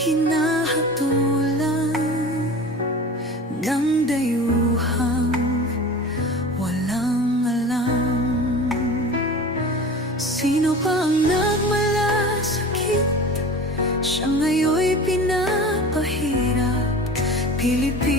hinahatulan ng dayuhang walang alam. Sino pa ang nagmalasakit? Siya ngayon'y pinapahirap. Pilipino